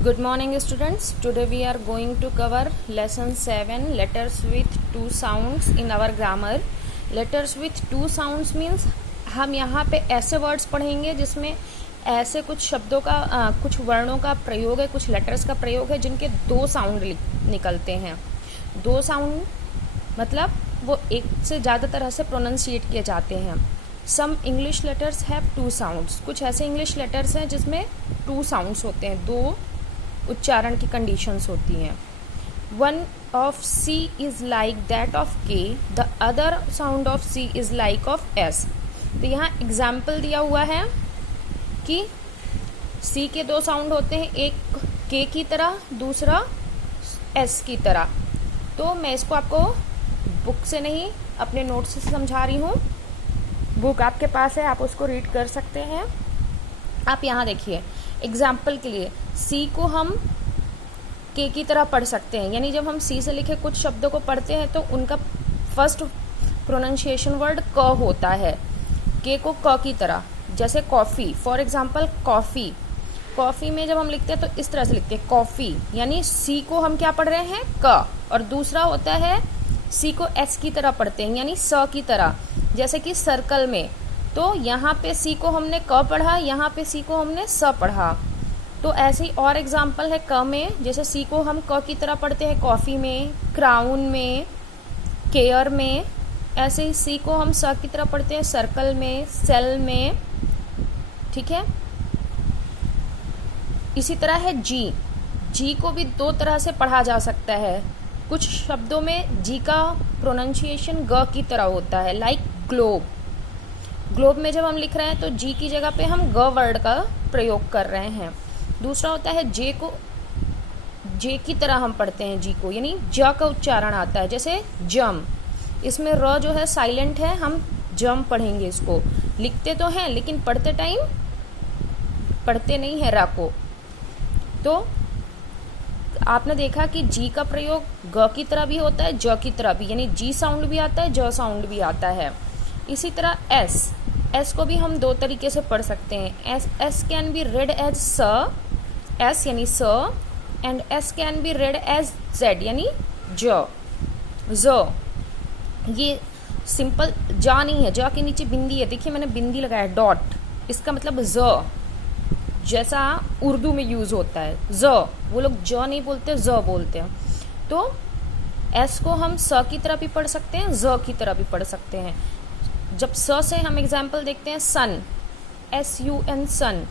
Good morning students. Today we are going to cover lesson 7 letters with two sounds in our grammar. Letters with two sounds means हम यहाँ पे ऐसे words पढ़ेंगे जिसमें ऐसे कुछ शब्दों का कुछ वर्णों का प्रयोग है, कुछ लेटर्स का प्रयोग है जिनके दो साउंड निकलते हैं। दो साउंड मतलब वो एक से ज़्यादा तरह से प्रोनाउंसिएट किए जाते हैं। Some English letters have two sounds. कुछ ऐसे इंग्लिश लेटर्स हैं जिसमें टू साउंड्स होते हैं, दो उच्चारण की कंडीशंस होती हैं। One of C is like that of K, the other sound of C is like of S. तो यहाँ एग्जाम्पल दिया हुआ है कि सी के दो साउंड होते हैं, एक के की तरह, दूसरा एस की तरह। तो मैं इसको आपको बुक से नहीं अपने नोट से समझा रही हूँ। बुक आपके पास है, आप उसको रीड कर सकते हैं। आप यहाँ देखिए, एग्जाम्पल के लिए सी को हम के की तरह पढ़ सकते हैं, यानी जब हम सी से लिखे कुछ शब्दों को पढ़ते हैं तो उनका फर्स्ट प्रोनाउंसिएशन वर्ड क होता है, के को क की तरह। जैसे coffee, for example coffee. Coffee में जब हम लिखते हैं तो इस तरह से लिखते हैं कॉफ़ी, यानी सी को हम क्या पढ़ रहे हैं क, और दूसरा होता है सी को एस की तरह पढ़ते हैं, यानी स की तरह। जैसे कि सर्कल में, तो यहाँ पे सी को हमने क पढ़ा, यहाँ पे सी को हमने स पढ़ा। तो ऐसे ही और एग्जाम्पल है क में, जैसे सी को हम क की तरह पढ़ते हैं कॉफ़ी में, क्राउन में, केयर में। ऐसे ही सी को हम स की तरह पढ़ते हैं सर्कल में, सेल में। ठीक है। इसी तरह है जी। जी को भी दो तरह से पढ़ा जा सकता है। कुछ शब्दों में जी का प्रोनाउंसिएशन ग की तरह होता है, लाइक ग्लोब। ग्लोब में जब हम लिख रहे हैं तो जी की जगह पे हम ग वर्ड का प्रयोग कर रहे हैं। दूसरा होता है जे को जे की तरह हम पढ़ते हैं जी को, यानी ज का उच्चारण आता है। जैसे जम, इसमें र जो है साइलेंट है, हम जम पढ़ेंगे इसको। लिखते तो हैं लेकिन पढ़ते टाइम पढ़ते नहीं है र को। तो आपने देखा कि जी का प्रयोग ग की तरह भी होता है, ज की तरह भी, यानी जी साउंड भी आता है, ज साउंड भी आता है। इसी तरह एस, एस को भी हम दो तरीके से पढ़ सकते हैं। S can be read as स, एस यानी स, and S can be read as Z यानी ज, ज। ये सिंपल जा नहीं है, जा के नीचे बिंदी है, देखिए मैंने बिंदी लगाया डॉट, इसका मतलब ज, जैसा उर्दू में यूज होता है ज। वो लोग ज नहीं बोलते, ज बोलते हैं। तो एस को हम स की तरह भी पढ़ सकते हैं, ज की तरह भी पढ़ सकते हैं। जब स से हम एग्जाम्पल देखते हैं सन, SUN सन,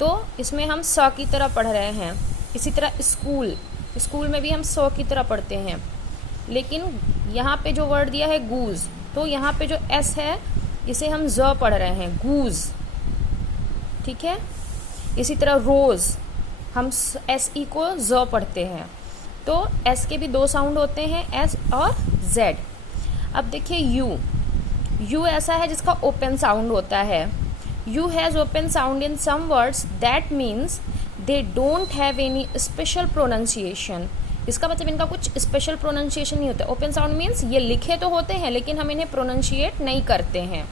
तो इसमें हम स की तरह पढ़ रहे हैं। इसी तरह स्कूल, स्कूल में भी हम स की तरह पढ़ते हैं। लेकिन यहाँ पे जो वर्ड दिया है गूज, तो यहाँ पे जो एस है इसे हम ज पढ़ रहे हैं, गूज। ठीक है। इसी तरह रोज, हम SE को ज पढ़ते हैं। तो एस के भी दो साउंड होते हैं, एस और जेड। अब देखिए यू। यू ऐसा है जिसका ओपन साउंड होता है। U has open sound in some words, that means they don't have any special pronunciation. इसका मतलब इनका कुछ स्पेशल प्रोनाउंसिएशन नहीं होता। ओपन साउंड मीन्स ये लिखे तो होते हैं लेकिन हम इन्हें प्रोनाउंशिएट नहीं करते हैं।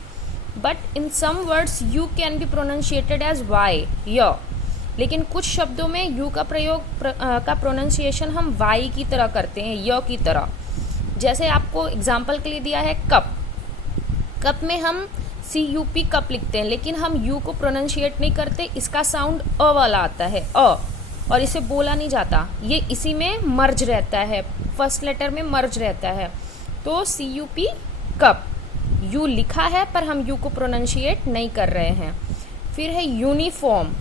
But in some words you can be pronunciated as Y, य। लेकिन कुछ शब्दों में यू का प्रयोग का प्रोनाउंसिएशन हम वाई की तरह करते हैं, य की तरह। जैसे आपको एग्जाम्पल के लिए दिया है कप। कप में हम CUP कप लिखते हैं, लेकिन हम यू को प्रोनाउंशिएट नहीं करते, इसका साउंड अ वाला आता है, अ, और इसे बोला नहीं जाता। ये इसी में मर्ज रहता है, फर्स्ट लेटर में मर्ज रहता है। तो CUP कप, यू लिखा है पर हम यू को प्रोनाउंशिएट नहीं कर रहे हैं। फिर है यूनिफॉर्म।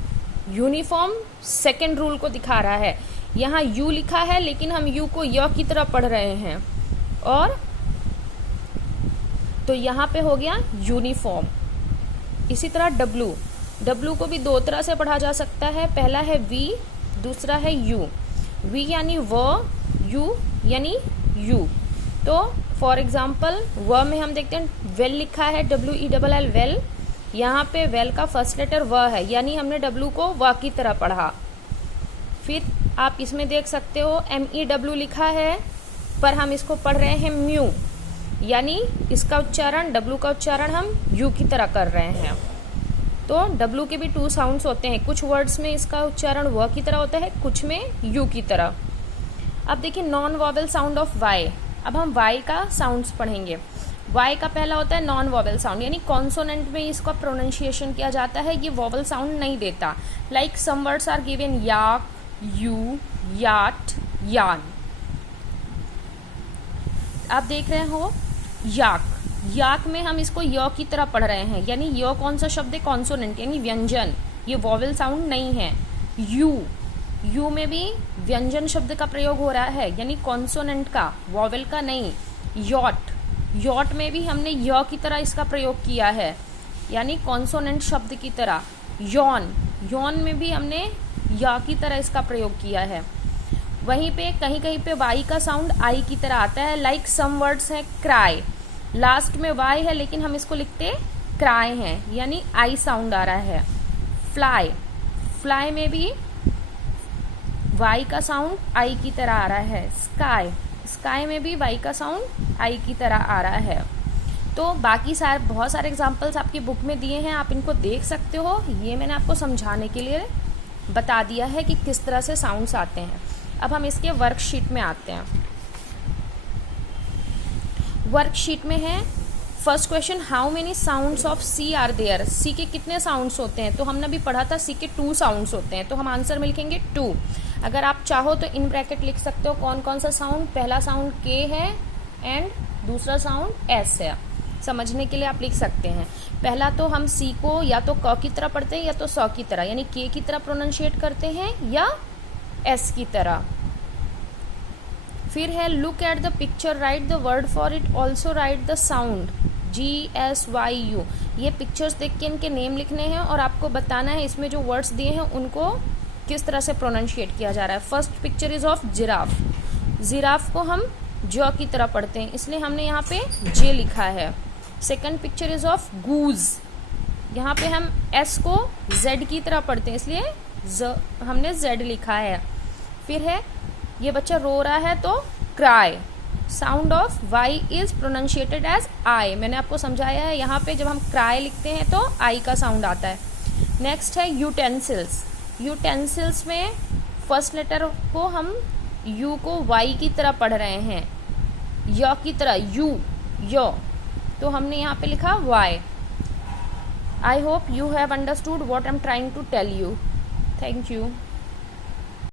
यूनिफॉर्म सेकेंड रूल को दिखा रहा है। यहाँ यू लिखा है लेकिन हम यू को य की तरह पढ़ रहे हैं, और तो यहाँ पे हो गया यूनिफॉर्म। इसी तरह डब्लू। डब्लू को भी दो तरह से पढ़ा जा सकता है। पहला है वी, दूसरा है यू। वी यानी व, यू यानी यू। तो फॉर एग्जाम्पल व में हम देखते हैं वेल लिखा है, WELL वेल। यहाँ पे वेल का फर्स्ट लेटर व है, यानी हमने डब्लू को व की तरह पढ़ा। फिर आप इसमें देख सकते हो MEW लिखा है पर हम इसको पढ़ रहे हैं म्यू, यानी इसका उच्चारण, डब्लू का उच्चारण हम यू की तरह कर रहे हैं। तो W के भी 2 साउंड्स होते हैं, कुछ वर्ड्स में इसका उच्चारण व की तरह होता है, कुछ में यू की तरह। अब देखिए non vowel sound of Y. अब हम वाई का साउंड्स पढ़ेंगे। वाई का पहला होता है नॉन वॉवेल साउंड, यानी कॉन्सोनेंट में इसका प्रोनाउंसिएशन किया जाता है, ये वॉवेल साउंड नहीं देता। Like some words are given yak, you, yacht, yarn. आप देख रहे हो याक, याक में हम इसको य की तरह पढ़ रहे हैं, यानी य कौन सा शब्द है, कॉन्सोनेंट यानी व्यंजन, ये वॉवेल साउंड नहीं है। यू, यू में भी व्यंजन शब्द का प्रयोग हो रहा है, यानी कॉन्सोनेंट का, वॉवेल का नहीं। यॉट, यॉट में भी हमने य की तरह इसका प्रयोग किया है, यानी कॉन्सोनेंट शब्द की तरह। यौन, यौन में भी हमने या की तरह इसका प्रयोग किया है। वहीं पे कहीं कहीं पे वाई का साउंड आई की तरह आता है। लाइक सम वर्ड्स हैं क्राई, लास्ट में वाई है लेकिन हम इसको लिखते क्राई हैं, यानी आई साउंड आ रहा है। फ्लाई, फ्लाई में भी वाई का साउंड आई की तरह आ रहा है। स्काई, स्काई में भी वाई का साउंड आई की तरह आ रहा है। तो बाकी बहुत सारे एग्जाम्पल्स आपकी बुक में दिए हैं, आप इनको देख सकते हो। ये मैंने आपको समझाने के लिए बता दिया है कि किस तरह से साउंड्स आते हैं। अब हम इसके वर्कशीट में आते हैं। वर्कशीट में है first question, how many sounds of C are there. C के कितने साउंड्स होते हैं, तो हमने अभी पढ़ा था सी के 2 साउंड्स होते हैं, तो हम आंसर में लिखेंगे 2। अगर आप चाहो तो इन ब्रैकेट लिख सकते हो कौन कौन सा साउंड, पहला साउंड के है एंड दूसरा साउंड एस है, समझने के लिए आप लिख सकते हैं। पहला तो हम सी को या तो क की तरह पढ़ते हैं या तो स की तरह, यानी के की तरह प्रोनाउंशिएट करते हैं या एस की तरह। फिर है look at the picture, right the word for it, also right the sound, GSYU। ये पिक्चर्स देख के इनके नेम लिखने हैं और आपको बताना है इसमें जो वर्ड्स दिए हैं उनको किस तरह से प्रोनाउंशिएट किया जा रहा है। First picture is of giraffe, giraffe को हम ज की तरह पढ़ते हैं इसलिए हमने यहाँ पे जे लिखा है। सेकंड पिक्चर इज ऑफ गूज, यहाँ पे हम एस को जेड की तरह पढ़ते हैं इसलिए हमने जेड लिखा है। फिर है ये बच्चा रो रहा है तो cry, sound of Y is pronunciated as I. मैंने आपको समझाया है, यहाँ पे जब हम क्राई लिखते हैं तो आई का साउंड आता है। नेक्स्ट है यूटेंसिल्स, यूटेंसिल्स में फर्स्ट लेटर को हम यू को वाई की तरह पढ़ रहे हैं, य की तरह यू, य, तो हमने यहाँ पे लिखा Y. I hope you have understood what I am trying to tell you. Thank you.